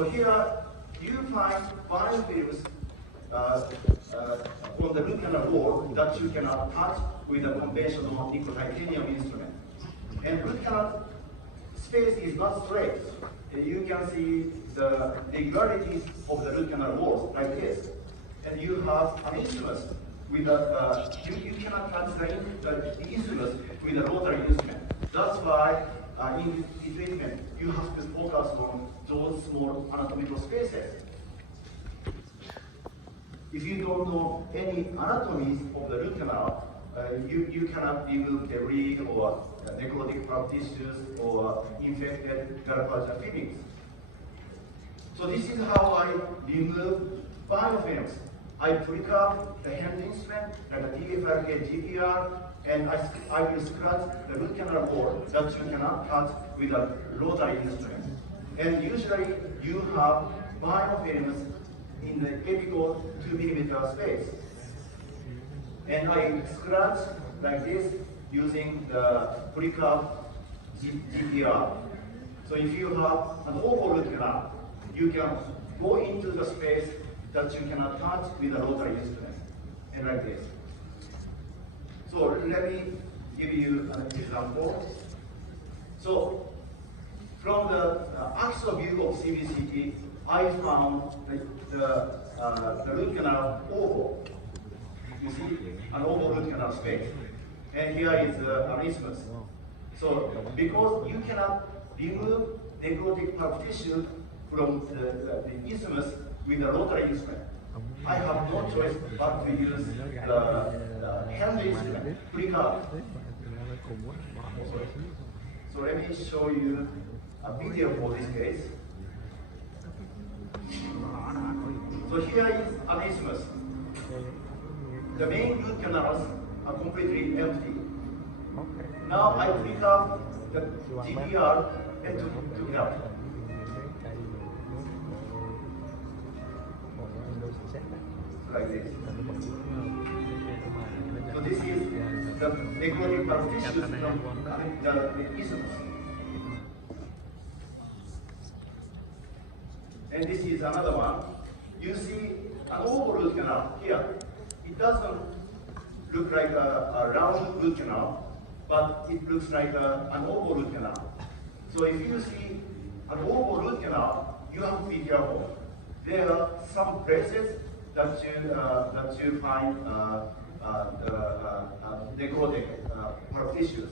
So here you find biofilms on the root canal wall that you cannot touch with a conventional nickel titanium instrument. And root canal space is not straight. You can see the irregularities of the root canal walls like this. And you have an instrument with a, you cannot touch the instrument with a rotary instrument. That's why in this treatment, you have to focus on those small anatomical spaces. If you don't know any anatomies of the root canal, you cannot remove debris or necrotic plug tissues or infected gallbladder fillings. So this is how I remove biofilms. I prick up the hand instrument like a TFRK GPR, and I will scratch the root canal wall that you cannot touch with a rotary instrument. And usually you have biofilms in the apical 2 mm space. And I scratch like this using the prick up GPR. So if you have an oval root canal, you can go into the space that you cannot touch with a rotary instrument, and like this. So let me give you an example. So from the axial view of CBCT, I found the root canal oval. You see, an oval root canal space. And here is an isthmus. So because you cannot remove necrotic pulp tissue from the isthmus with a rotary instrument, I have no choice but to use the hand instrument, prick up. So let me show you a video for this case. So here is an isthmus. The main root canals are completely empty. Now I prick up the GPR and to help. Like this. So this is the necrotic pulp tissues from the isthmus. And this is another one. You see an oval root canal here. It doesn't look like a round root canal, but it looks like an oval root canal. So if you see an oval root canal, you have to be careful. There are some places that you find necrotic pulp tissues.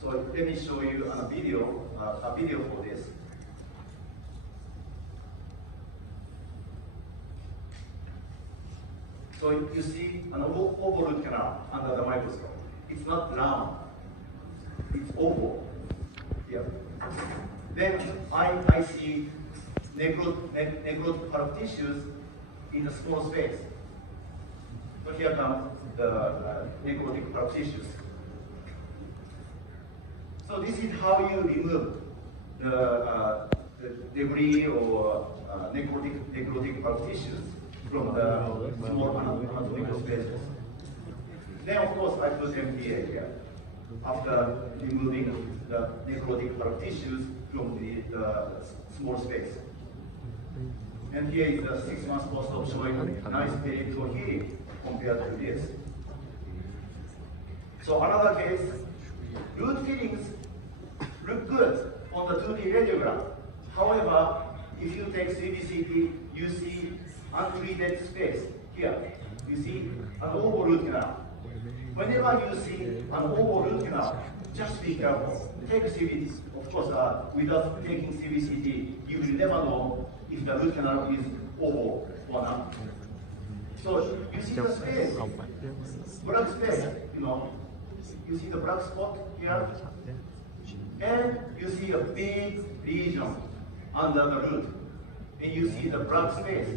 So let me show you a video for this. So you see an oval root canal under the microscope. It's not round, it's oval. Yeah. Then I see necrotic pulp tissues in a small space. So here comes the necrotic pulp tissues. So this is how you remove the debris or necrotic pulp tissues from the small anatomical spaces. Then of course I put MTA here after removing the necrotic pulp tissues from the small space. And here is the 6 months post-op showing nice periodical healing compared to this. So another case, root fillings look good on the 2D radiogram. However, if you take 3D CT, you see untreated space here. You see an oval root canal. Whenever you see an oval root canal, just be careful. Take CBCT. Of course, without taking CBCT, you will never know if the root canal is oval or not. So you see the space, black space, you see the black spot here, and you see a big region under the root, and you see the black space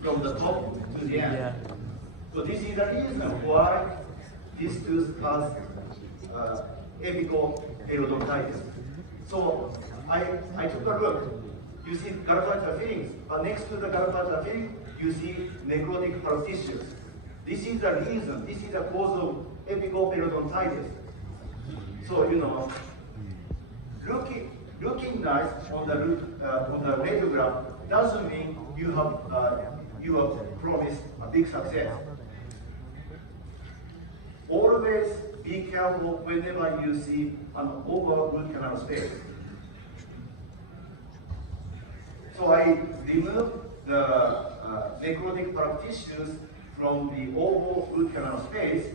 from the top to the end. So this is the reason why this tooth has apical periodontitis. So I took a look. You see gallbladder fillings, but next to the gallbladder filling, you see necrotic pulp tissues. This is the reason, this is the cause of apical periodontitis. So, looking nice on the radiograph doesn't mean you have promised a big success. Always be careful whenever you see an oval root canal space. So I removed the necrotic pulp tissues from the oval root canal space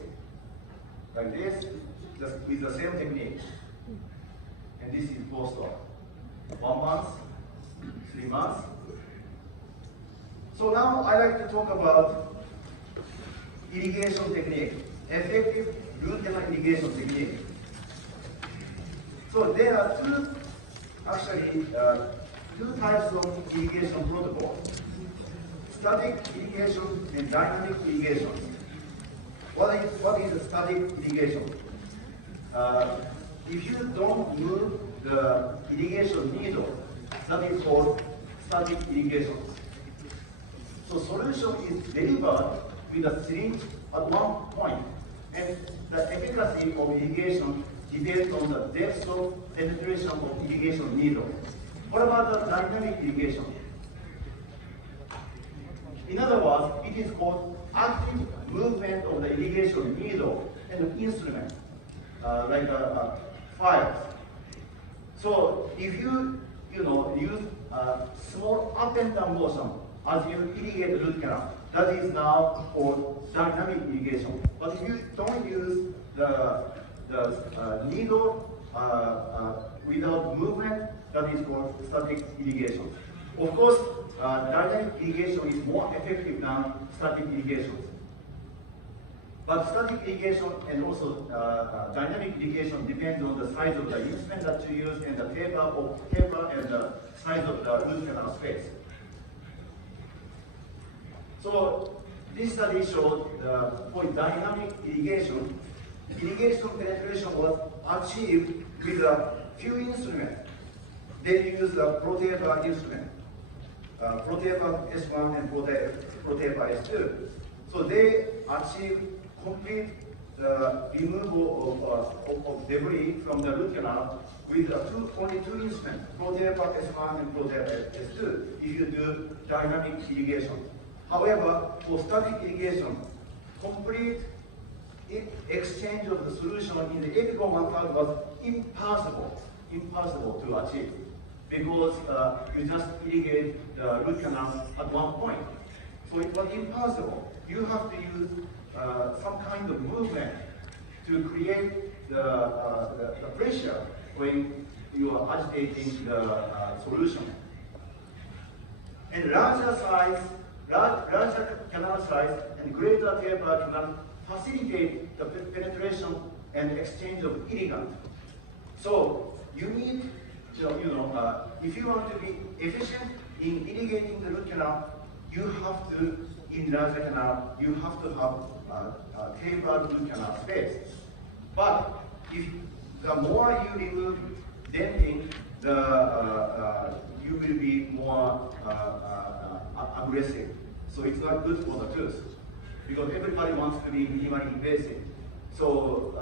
like this, just with the same technique. And this is post-op. 1 month, 3 months. So now I like to talk about irrigation technique, effective root canal irrigation technique. So there are two types of irrigation protocol: static irrigation and dynamic irrigation. What is static irrigation? If you don't move the irrigation needle, that is called static irrigation. So solution is delivered with a syringe at one point, and the efficacy of irrigation depends on the depth of penetration of irrigation needle. What about the dynamic irrigation? In other words, it is called active movement of the irrigation needle and instrument, like files. So if you use a small up and down motion as you irrigate the root canal, that is now called dynamic irrigation. But if you don't use the needle without movement, that is called static irrigation. Of course, dynamic irrigation is more effective than static irrigation. But static irrigation and also dynamic irrigation depends on the size of the instrument that you use and the taper and the size of the root canal space. So this study showed for dynamic irrigation, irrigation penetration was achieved with a few instruments. They use the ProTaper instrument, ProTaper S1 and ProTaper S2. So they achieved complete removal of debris from the root canal with only two instruments, ProTaper S1 and ProTaper S2, if you do dynamic irrigation. However, for static irrigation, complete exchange of the solution in the epical 1000 was impossible to achieve, because you just irrigate the root canal at one point. So it was impossible. You have to use some kind of movement to create the pressure when you are agitating the solution. And larger canal size and greater taper can facilitate the penetration and exchange of irrigant. So you need, if you want to be efficient in irrigating the root canal, you have to, in larger canal, you have to have a tapered root canal space. But if the more you remove denting, you will be more aggressive. So it's not good for the tooth, because everybody wants to be minimally invasive. So,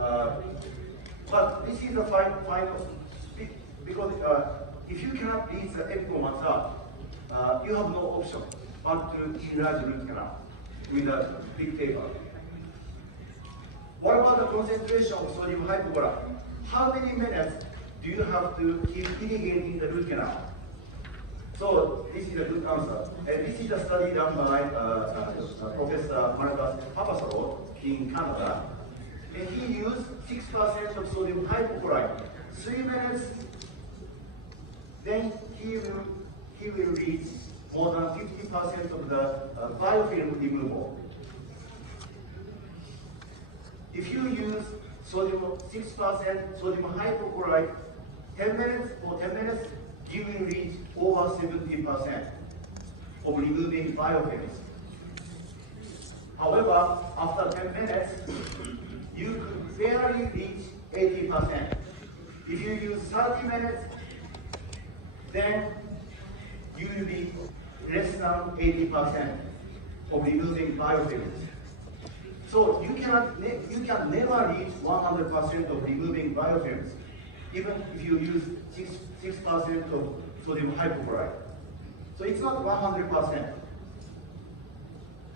but this is the final, because if you cannot reach the epical massage, you have no option but to enlarge the root canal with a big taper. What about the concentration of sodium hypochlorite? How many minutes do you have to keep irrigating the root canal? So this is a good answer. And this is a study done by Professor Marcus Papasaro in Canada. And he used 6% of sodium hypochlorite. 3 minutes, then he will reach more than 50% of the biofilm removal. If you use 6% sodium hypochlorite, 10 minutes, you will reach over 70% of removing biofilms. However, after 10 minutes, you could barely reach 80%. If you use 30 minutes, then you will be less than 80% of removing biofilms. So you can never reach 100% of removing biofilms. even if you use 6% of sodium hypochlorite. So it's not 100%.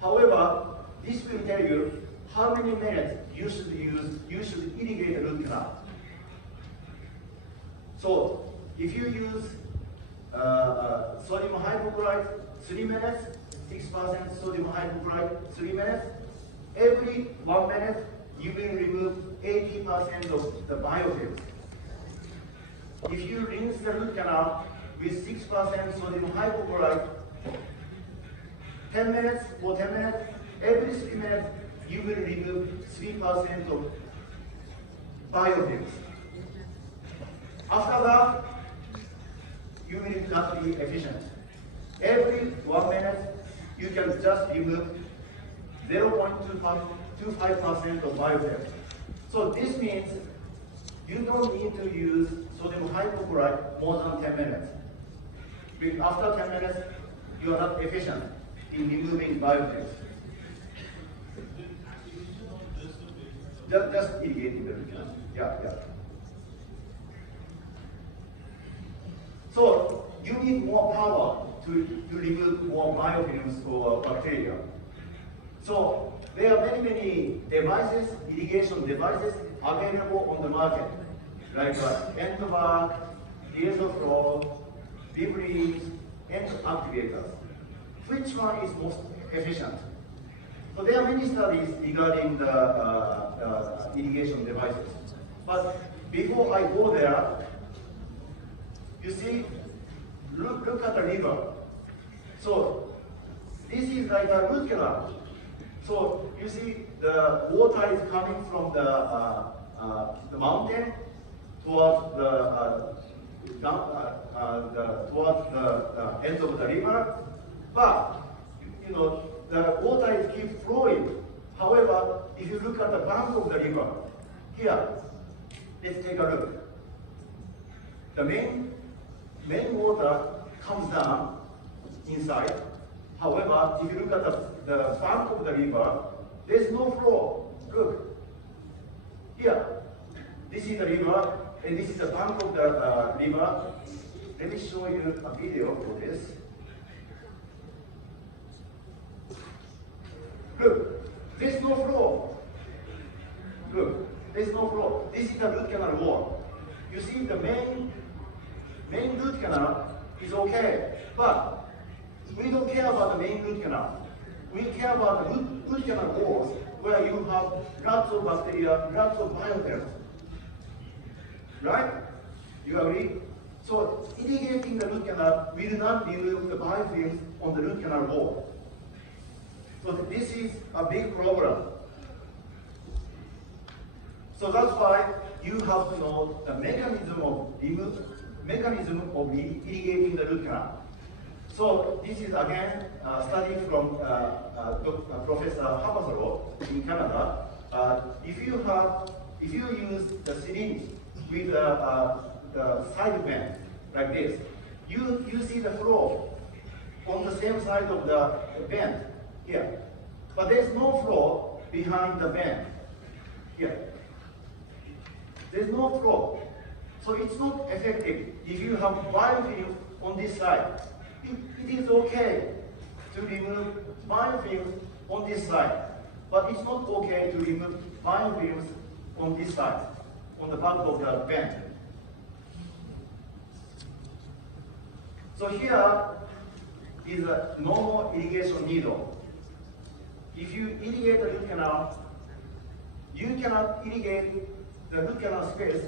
However, this will tell you how many minutes you should irrigate the root canal. So if you use sodium hypochlorite 3 minutes, 6% sodium hypochlorite 3 minutes, every 1 minute you will remove 80% of the biofilms. If you rinse the root canal with 6% sodium hypochlorite 10 minutes, every 3 minutes you will remove 3% of biofilms. After that, you will not be efficient. Every 1 minute, you can just remove 0.25% of biofilm. So this means you don't need to use sodium hypochlorite more than 10 minutes. Because after 10 minutes, you are not efficient in removing biofilms. Just irrigating the root canal. Yeah. So you need more power to remove more biofilms or bacteria. So there are many devices, irrigation devices available on the market, like Entovac, Dieselflow, Vibrees, and activators. Which one is most efficient? So there are many studies regarding the irrigation devices. But before I go there, you see, look at the river. So this is like a root canal. So you see the water is coming from the mountain towards towards the end of the river. But you know the water is keep flowing. However, if you look at the bank of the river, here, let's take a look. The main water comes down inside. However, if you look at the bank of the river, there's no flow. Look. Here, this is the river, and this is the bank of the river. Let me show you a video for this. Look, there's no flow. Look, there's no flow. This is the root canal wall. You see the main root canal is okay, but we don't care about the main root canal. We care about the root canal walls where you have lots of bacteria, lots of biofilms. Right? You agree? So irrigating the root canal will not remove the biofilms on the root canal wall. So this is a big problem. So that's why you have to know the mechanism of irrigating the root canal. So this is again a study from Professor Habasaro in Canada. If you use the syringe with the side vent like this, you see the flow on the same side of the vent here, but there's no flow behind the vent here. There's no flow, so it's not effective. If you have biofilm on this side, it is okay to remove biofilms on this side, but it's not okay to remove biofilms on this side, on the back of the vent. So here is a normal irrigation needle. If you irrigate the root canal, you cannot irrigate the root canal space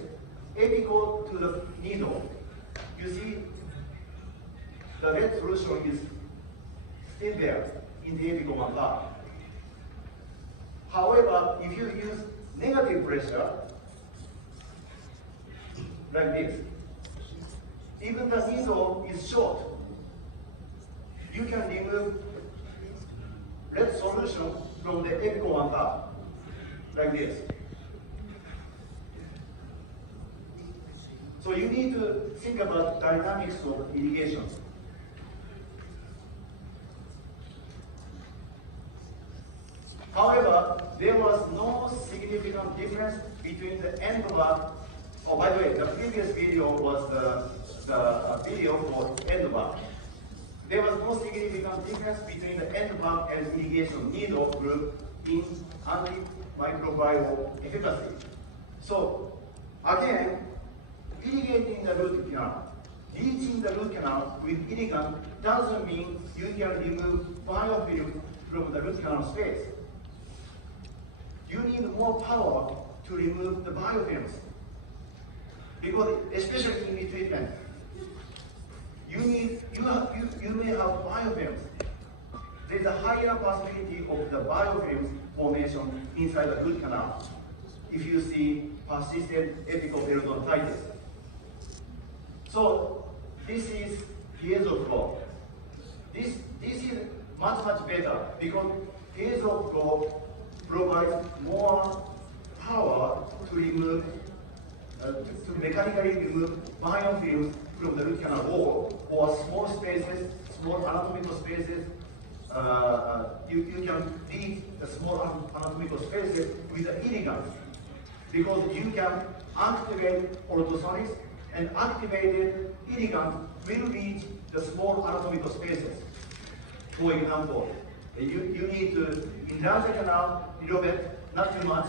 apical to the needle. You see, the red solution is still there in the apical one part. However, if you use negative pressure, like this, even the needle is short, you can remove red solution from the apical one part, like this. So you need to think about dynamics of irrigation. However, there was no significant difference between the Entovac Oh, by the way, the previous video was the video for end bump. There was no significant difference between the end bump and irrigation needle group in antimicrobial efficacy. So, again, irrigating the root canal, reaching the root canal with irrigant doesn't mean you can remove biofilm from the root canal space. You need more power to remove the biofilms. Because especially in retreatment, you may have biofilms. There is a higher possibility of the biofilms formation inside the root canal if you see persistent apical periodontitis. So this is piezo flow. This is much better because piezo flow provides more power to remove, to mechanically remove biofilms from the root canal wall or small spaces, small anatomical spaces. You can reach the small anatomical spaces with the irrigants because you can activate ultrasonics and activated irrigant will reach the small anatomical spaces. For example, you need to enlarge the canal a little bit, not too much,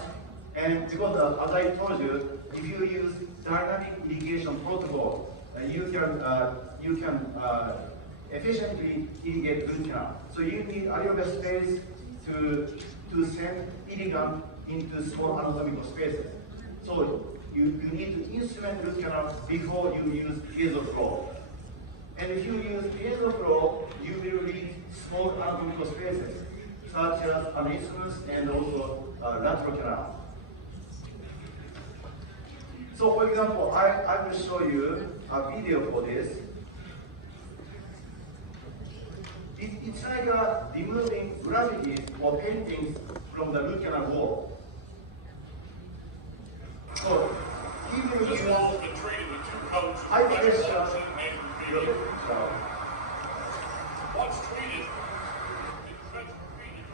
and because as I told you, if you use dynamic irrigation protocol, you can efficiently irrigate root canal. So you need a little bit space to send irrigant into small anatomical spaces. So you need to instrument root canal before you use piezo flow. And if you use piezo flow, you will reach small anatomical spaces, such as an isthmus and also lateral canal. So for example, I will show you a video for this. It's like removing gravities or paintings from the root canal wall. So, even if you want high pressure,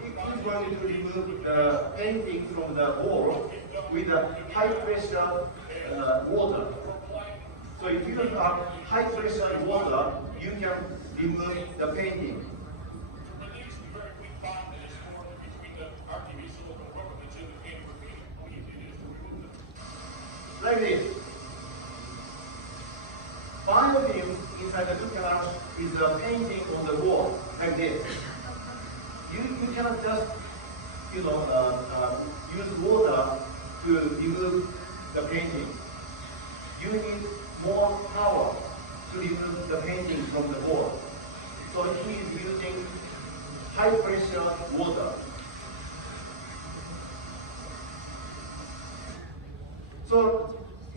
he's going to remove the painting from the wall with a high pressure water. So if you have high pressure water, you can remove the painting. Like this. Biofilm inside the root canal is a painting on the wall, like this. You cannot just, use water to remove the painting. You need more power to remove the painting from the wall. So he is using high pressure water. So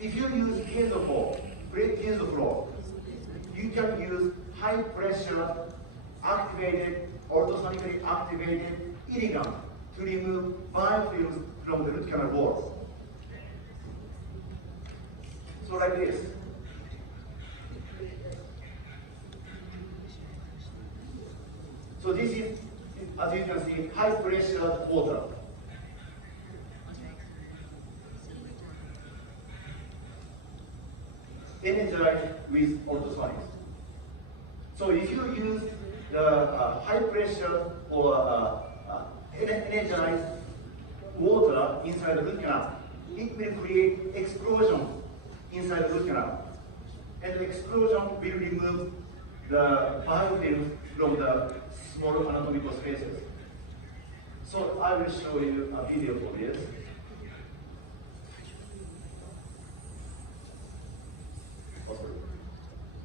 if you use piezo flow, you can use high pressure activated, ultrasonically activated irrigant to remove biofilms from the root canal walls. So like this. So this is, as you can see, high pressure water. Energized with ultrasonics. So if you use the high pressure or energized water inside the root canal, it will create explosion inside the root canal. And the explosion will remove the biofilms from the small anatomical spaces. So I will show you a video for this.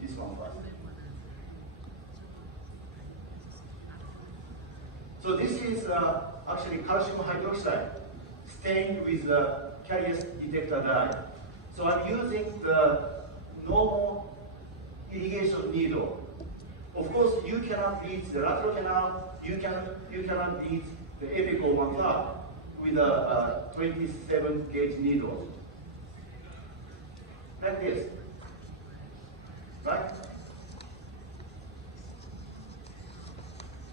This one first. So this is actually calcium hydroxide stained with the Carius detector dye. So I'm using the normal irrigation needle. Of course, you cannot reach the lateral canal. You cannot reach the apical 1/3 with a 27 gauge needle. Like this. Right?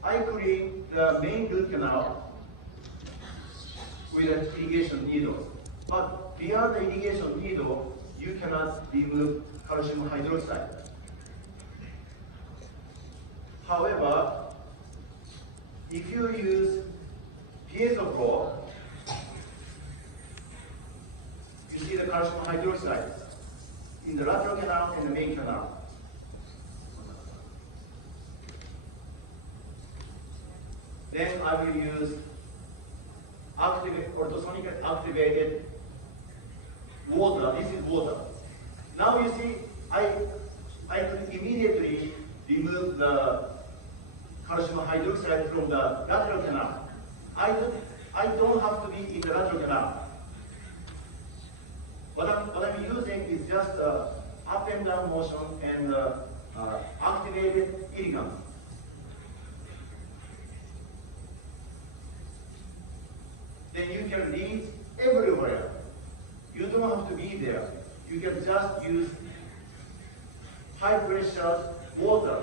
I clean the main root canal with an irrigation needle. But beyond the irrigation needle, you cannot remove calcium hydroxide. However, if you use piezo probe, you see the calcium hydroxide in the lateral canal and the main canal. Then I will use orthosonically activated water. This is water. Now you see, I could immediately remove the calcium hydroxide from the lateral canal. I don't have to be in the lateral canal. What I'm using is just up and down motion and activated irrigant. Then you can reach everywhere. You don't have to be there. You can just use high pressure water.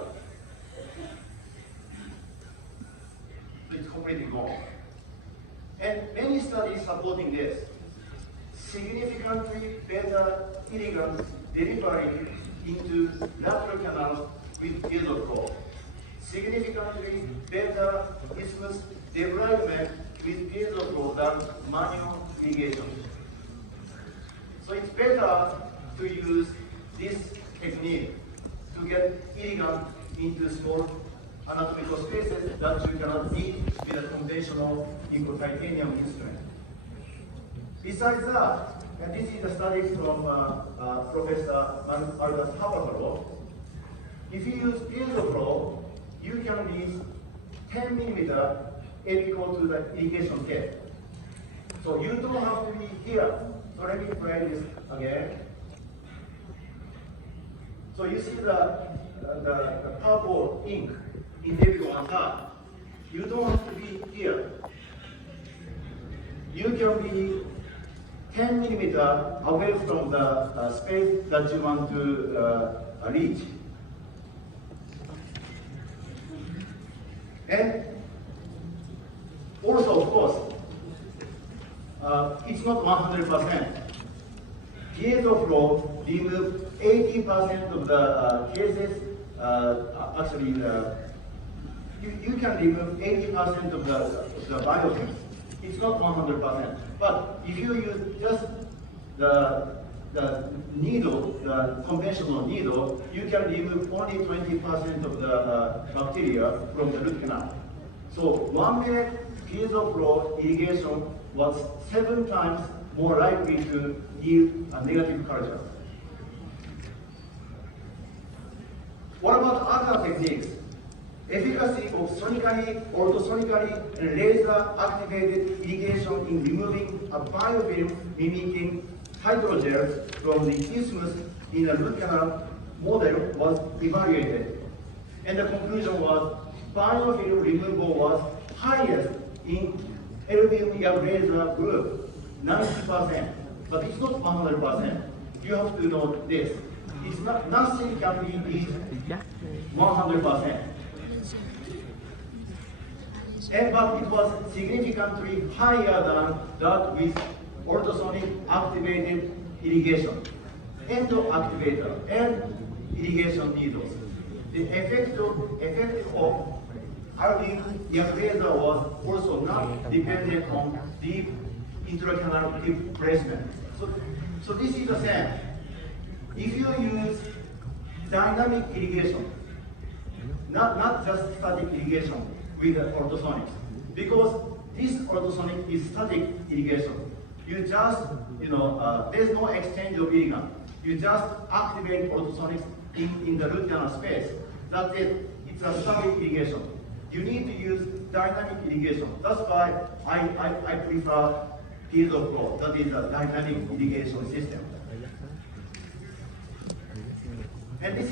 So it's completely gone. And many studies supporting this. Significantly better irrigant delivery into lateral canals with piezo probe. Significantly better isthmus debridement with piezo probe than manual irrigation. So it's better to use this technique to get irrigant into small anatomical spaces that you cannot meet with a conventional nickel-titanium instrument. Besides that, and this is a study from Professor Marcus Haberfalo, if you use piezo probe, you can reach 10 millimeter equal to the irrigation tip. So you don't have to be here. So let me try this again. So you see the purple ink in every side. You don't have to be here. You can be 10 millimeter away from the space that you want to reach. And also, of course, it's not 100%. Piezo probe removes 80% of the cases. Actually, you can remove 80% of the biofilms. It's not 100%. But if you use just the needle, the conventional needle, you can remove only 20% of the bacteria from the root canal. So 1 minute piezo probe irrigation was 7 times more likely to yield a negative culture. What about other techniques? Efficacy of sonically, orthosonically, and laser-activated irrigation in removing a biofilm mimicking hydrogels from the isthmus in a root canal model was evaluated. And the conclusion was biofilm removal was highest in LVM laser group, 90%. But it's not 100%. You have to know this. It's not, nothing can be reached 100%. But it was significantly higher than that with orthosonic activated irrigation, endo-activator, and irrigation needles. The effect of RV laser was also not dependent on deep intracanal tip placement. So this is the same. If you use dynamic irrigation, not just static irrigation with orthosonics, because this orthosonic is static irrigation. You just, there's no exchange of irrigant. You just activate orthosonics in the root canal space. That's it. It's a static irrigation. You need to use dynamic irrigation. That's why I prefer piezo probe. That is a dynamic irrigation system. And this